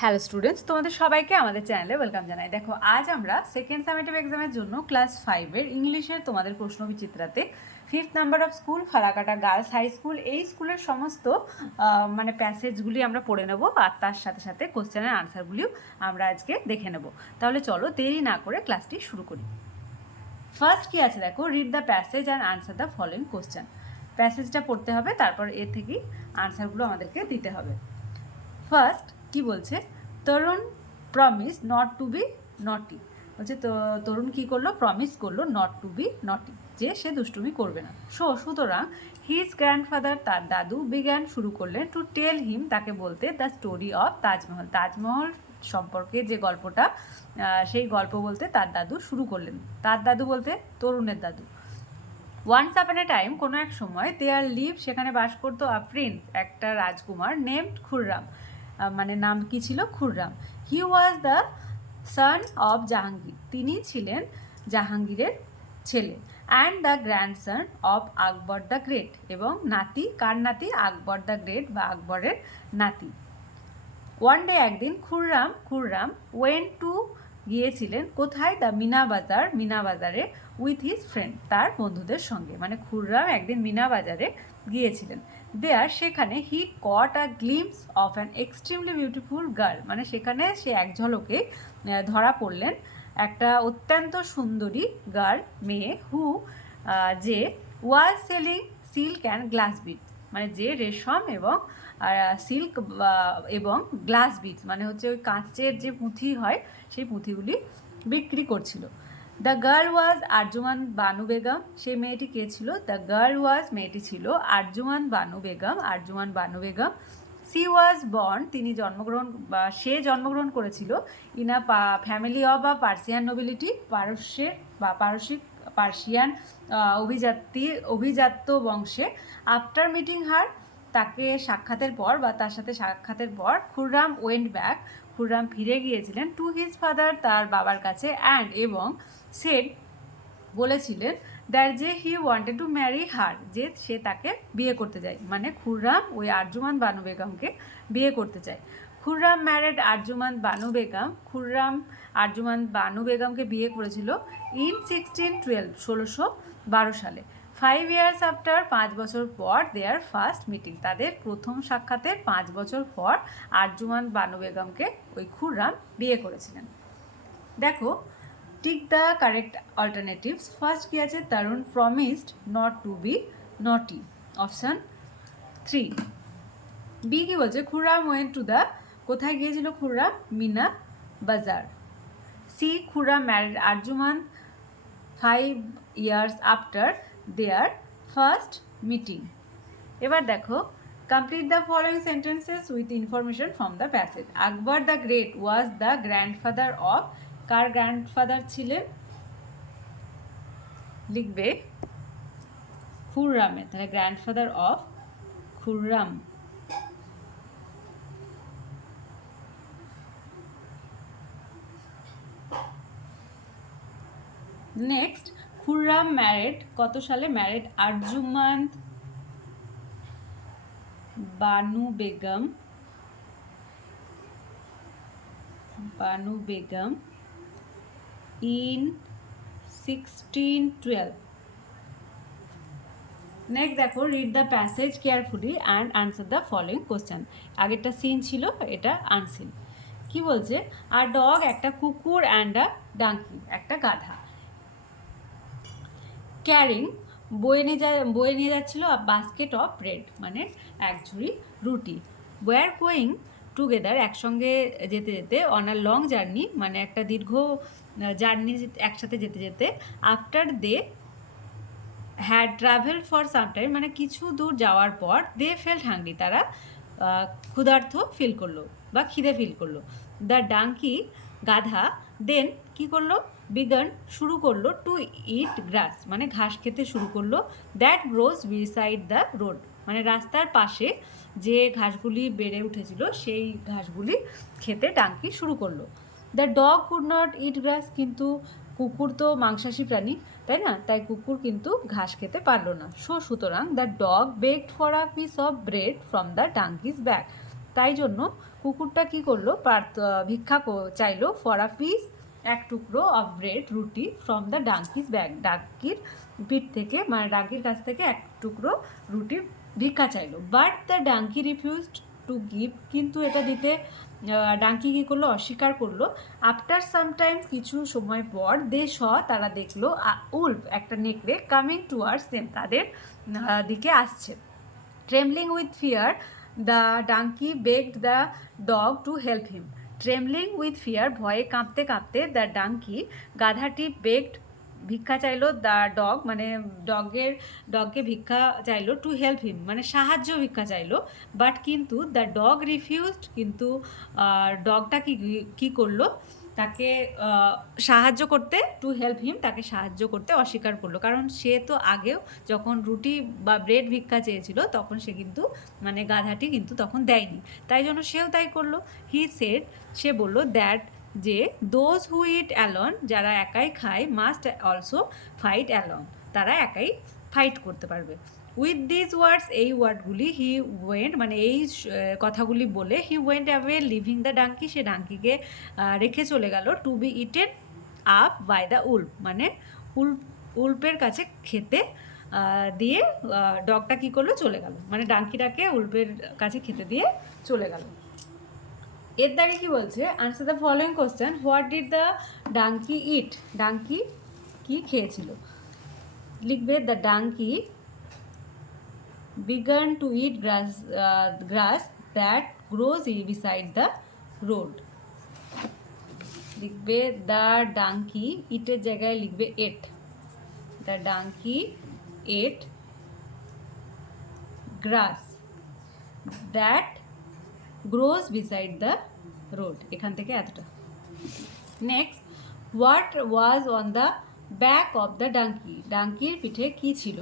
Hello students তোমাদের সবাইকে আমাদের চ্যানেলে ওয়েলকাম জানাই। দেখো, আজ আমরা সেকেন্ড সেমেটিভ এক্সামের জন্য ক্লাস ফাইভের ইংলিশের তোমাদের প্রশ্ন বিচিত্রাতে fifth number of school Farakata girls high school এই স্কুলের সমস্ত মানে প্যাসেজগুলি আমরা পড়ে নেব আর তার সাথে সাথে কোশ্চেনের আনসারগুলিও আমরা আজকে দেখে নেব। তাহলে চলো দেরি না করে ক্লাসটি শুরু করি। ফার্স্ট কি আছে দেখো read the passage and answer the following question প্যাসেজটা পড়তে হবে, তারপর এর থেকেই আনসারগুলো আমাদেরকে দিতে হবে। ফার্স্ট কি বলছে? Tarun promise not to be naughty বলছে, তো, তরুণ কি করল? প্রমিস করল নট টু বি নটি যে সে দুষ্টুমি করবে না। সো, সুতরাং হিজ গ্র্যান্ডফাদার তার দাদু বিজ্ঞান শুরু করলেন টু টেল হিম তাকে বলতে the story of Taj Mahal. Taj Mahal সম্পর্কে যে গল্পটা সেই গল্প বলতে তার দাদু শুরু করলেন। তার দাদু বলতে তরুণের দাদু। ওয়ান্স আপন এ টাইম কোনো এক সময় দেয়ার লিভ সেখানে বাস করতো আ প্রিন্স একটা রাজকুমার নেমড খুররাম। মানে নাম কি ছিল? Khurram. He was the son of Jahangir. তিনি ছিলেন জাহাঙ্গীরের ছেলে। And the grandson of Akbar the great এবং নাতি, কার নাতি? আকবর দ্য গ্রেট বা আকবরের নাতি। ওয়ান ডে একদিন খুররাম খুররাম ওয়েন টু গিয়েছিলেন, কোথায়? দ্য মিনা বাজার, মিনা বাজারে উইথ হিজ ফ্রেন্ড তার বন্ধুদের সঙ্গে। মানে খুররাম একদিন মিনা বাজারে গিয়েছিলেন। দেয়ার সেখানে he caught a glimpse of an extremely beautiful girl মানে সেখানে সে এক ঝলকে ধরা পড়লেন একটা অত্যন্ত সুন্দরী গার্ল মেয়ে হু যে was selling silk and glass beads মানে যে রেশম এবং সিল্ক এবং গ্লাস বিটস মানে হচ্ছে ওই কাঁচের যে পুঁথি হয়, সেই পুঁথিগুলি বিক্রি করছিল। The girl was Arjuman Banu Begum সেই মেয়েটি কে ছিল? দ্য গার্ল ওয়াজ মেয়েটি ছিল Arjuman Banu Begum Arjuman Banu Begum she was born তিনি জন্মগ্রহণ, বা, সে জন্মগ্রহণ করেছিল in a family of a Persian nobility পারস্যের, বা, পারসিক পার্সিয়ান অভিজাতি, অভিজাত্য বংশে। আফটার মিটিং হার তাকে সাক্ষাতের পর বা তার সাথে সাক্ষাতের পর খুররাম ওয়েন্ট ব্যাক। খুররাম ফিরে গিয়েছিলেন টু হিজ ফাদার, তার বাবার কাছে। অ্যান্ড এবং সেড বলেছিলেন দ্যার যে he wanted to marry her, যে সে তাকে বিয়ে করতে চায় মানে খুররাম ওই আরজুমান বানু বেগমকে বিয়ে করতে চায়। খুররাম ম্যারেড আরজুমান বানু বেগম। খুররাম আরজুমান বানু বেগমকে বিয়ে করেছিল ইন সিক্সটিন টুয়েলভ ষোলোশো বারো সালে। ফাইভ ইয়ার্স আফটার পাঁচ বছর পর দেয়ার ফার্স্ট মিটিং তাদের প্রথম সাক্ষাতের পাঁচ বছর পর আরজুমান বানু বেগমকে ওই খুররাম বিয়ে করেছিলেন। দেখো tick the correct alternatives first কি আছে? Tarun promised not to be naughty option three b কি বলছে? খুররাম ওয়েন টু দ্য কোথায় গিয়েছিল Khurram Meena Bazaar. C Khurram married Arjuman five years after their first meeting এবার দেখো complete the following sentences with information from the passage Akbar the great was the grandfather of car grandfather ছিলেন? লিখবে খুররামের তাহলে grandfather of Khurram. Next Khurram married কত সালে married Arjuman Banu Begum Banu Begum in sixteen twelve next দেখো read the passage carefully and answer the following question আগেরটা seen ছিল, এটা আনসিন কি বলছে? আর ডগ একটা কুকুর অ্যান্ড আ ডাঙ্কি একটা গাধা। ক্যারিং, বয়ে নিয়ে যা বয়ে নিয়ে যাচ্ছিল বাস্কেট অফ ব্রেড মানে এক ঝুড়ি রুটি। ওয়ার গোয়িং টুগেদার একসঙ্গে যেতে যেতে অন আ লং জার্নি মানে একটা দীর্ঘ জার্নি একসাথে যেতে যেতে after they had travel for some time মানে কিছু দূর যাওয়ার পর দে ফেল হাঙ্গি তারা ক্ষুধার্থ ফিল করল বা খিদে ফিল করল। দ্য ডাঙ্কি গাধা দেন কি করল? বিগান শুরু করল টু ইট গ্রাস মানে ঘাস খেতে শুরু করল। That grows beside the road মানে রাস্তার পাশে যে ঘাসগুলি বেড়ে উঠেছিল, সেই ঘাসগুলি খেতে ডাঙ্কি শুরু করল। The dog could not eat grass কিন্তু কুকুর তো মাংসাশী প্রাণী, তাই না? তাই কুকুর কিন্তু ঘাস খেতে পারল না। সো সুতরাং the dog begged for a piece of bread from the donkey's bag তাই জন্য কুকুরটা কি করল? ভিক্ষা চাইলো ফর আ পিস এক টুকরো অফ ব্রেড রুটি ফ্রম দ্য ডাঙ্কিস ব্যাগ ডাঙ্কির পিঠ থেকে মানে ডাঙ্কির কাছ থেকে এক টুকরো রুটি ভিক্ষা চাইলো। But the donkey refused to give কিন্তু এটা দিতে ডাঙ্কি কী করল? অস্বীকার করল। আফটার সামটাইমস কিছু সময় পর দে স তারা দেখল উল্ফ একটা নেকড়ে কামিং টুয়ার্ডস দেম তাদের দিকে আসছে। Trembling with fear the donkey begged the dog to help him trembling with fear ভয়ে কাঁপতে কাঁপতে দ্য ডাঙ্কি গাধাটি বেগড ভিক্ষা চাইলো দ্য ডগ মানে ডগের ডগকে ভিক্ষা চাইলো টু হেল্প হিম মানে সাহায্য ভিক্ষা চাইলো বাট কিন্তু দ্য ডগ রিফিউজড কিন্তু ডগটা কি, কী করল? তাকে সাহায্য করতে টু হেল্প হিম তাকে সাহায্য করতে অস্বীকার করল। কারণ সে তো আগেও যখন রুটি বা ব্রেড ভিক্ষা চেয়েছিল, তখন সে কিন্তু মানে গাধাটি কিন্তু তখন দেয়নি। তাই জন্য সেও তাই করল। হি সেড সে বলল দ্যাট যে দোজ হু ইট অ্যালন যারা একাই খায় মাস্ট অলসো ফাইট অ্যালন তারা একাই ফাইট করতে পারবে। উইথ দিস ওয়ার্ডস এই ওয়ার্ডগুলি হি ওয়েন্ট মানে এই কথাগুলি বলে he went away leaving the donkey সে ডাঙ্কিকে রেখে চলে গেল to be eaten up by the wolf মানে উল্প উল্পের কাছে খেতে দিয়ে ডগটা কী করল? চলে গেল মানে ডাঙ্কিটাকে উল্পের কাছে খেতে দিয়ে চলে গেল। এর দাগে কি বলছে? Answer the following question what did the donkey eat donkey কি খেয়েছিল? লিখবে the donkey began to eat grass, uh, grass that grows beside the road. লিখবে দ্য ডাঙ্কি ইটের জায়গায় লিখবে ate the donkey ate grass that grows beside the road এখান থেকে এতটা। Next what was on the back of the donkey ডাঙ্কির পিঠে কি ছিল?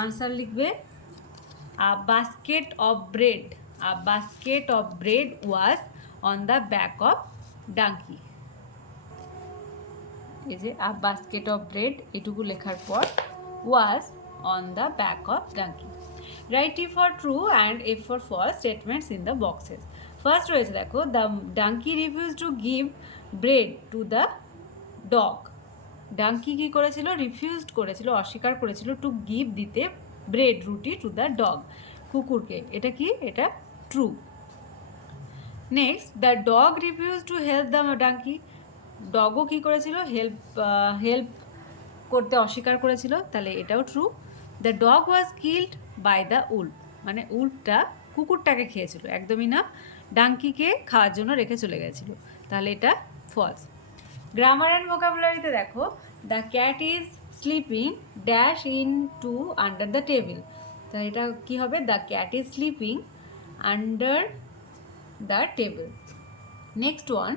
আনসার লিখবে a basket of bread a basket of bread was on the back of donkey এই যে a basket of bread এটুকু লেখার পর was on the back of donkey write E for true and F for false statements in the boxes first রয়েছে, দেখো the donkey refuse to give bread to the dog donkey কী করেছিল? Refused করেছিল, অস্বীকার করেছিল to give দিতে bread রুটি to the dog কুকুরকে। এটা কি? এটা true next the dog refuse to help the donkey ডগও কী করেছিল? হেল্প হেল্প করতে অস্বীকার করেছিল, তাহলে এটাও true the dog was killed by the wolf মানে উল্ফটা কুকুরটাকে খেয়েছিল, একদমই না ডাঙ্কিকে খাওয়ার জন্য রেখে চলে গেছিল। তাহলে এটা ফলস গ্রামার অ্যান্ড ভোকাবুলারিতে দেখো the cat is sleeping dash in to under the table তো এটা কি হবে? The cat is sleeping under the table next one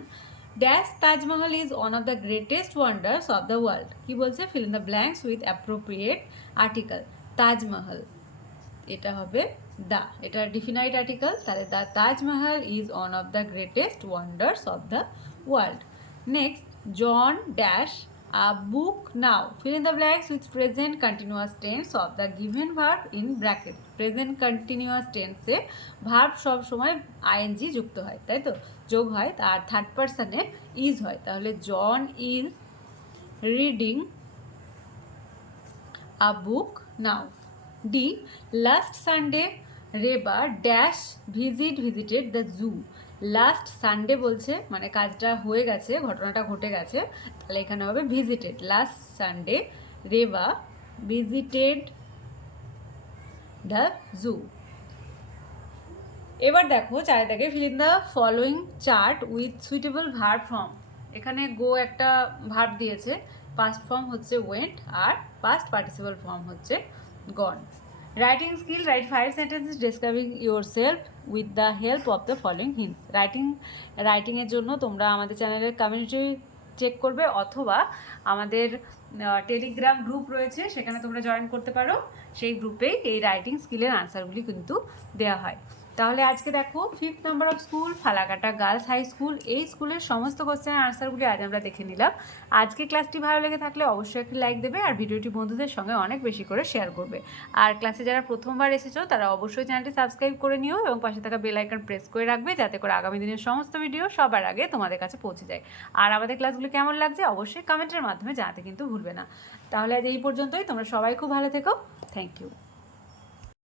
dash Taj Mahal is one of the greatest wonders of the world কি বলছে? Fill in the blanks with appropriate article Taj Mahal এটা হবে the এটা definite article তাহলে the Taj Mahal is one of the greatest wonders of the world next John dash a book now fill in the blanks with present continuous tense of the given verb in bracket present continuous tense এ verb সব সময় ING যুক্ত হয় তাই তো যোগ হয় আর third পার্সনে is হয় তাহলে John is reading a book now the last Sunday Reba dash visit visited the zoo last Sunday বলছে মানে কাজটা হয়ে গেছে, ঘটনাটা ঘটে গেছে, তাহলে এখানে হবে visited last Sunday Reba visited the zoo এবার দেখো চারিদিকে fill in the following chart with suitable verb form এখানে গো একটা ভার্ব দিয়েছে পাস্ট ফর্ম হচ্ছে ওয়েন্ট আর পাস্ট পার্টিসিপাল ফর্ম হচ্ছে gone writing skill write five sentences discovering yourself with the help of the following hints writing রাইটিংয়ের জন্য তোমরা আমাদের চ্যানেলের কমিউনিটি চেক করবে অথবা আমাদের টেলিগ্রাম গ্রুপ রয়েছে, সেখানে তোমরা জয়েন করতে পারো। সেই গ্রুপেই এই রাইটিং স্কিলের আনসারগুলি কিন্তু দেওয়া হয়। তাহলে আজকে দেখো fifth number of school Falakata girls high school এই স্কুলের সমস্ত কোশ্চেনের আনসারগুলি আজ আমরা দেখে নিলাম। আজকে ক্লাসটি ভালো লেগে থাকলে অবশ্যই একটি লাইক দেবে আর ভিডিওটি বন্ধুদের সঙ্গে অনেক বেশি করে শেয়ার করবে। আর ক্লাসে যারা প্রথমবার এসেছ, তারা অবশ্যই চ্যানেলটি সাবস্ক্রাইব করে নিও এবং পাশে থাকা বেল আইকন প্রেস করে রাখবে যাতে করে আগামী দিনের সমস্ত ভিডিও সবার আগে তোমাদের কাছে পৌঁছে যায়। আর আমাদের ক্লাসগুলি কেমন লাগছে অবশ্যই কমেন্টের মাধ্যমে জানাতে কিন্তু ভুলবে না। তাহলে আজ এই পর্যন্তই, তোমরা সবাই খুব ভালো থেকো। Thank you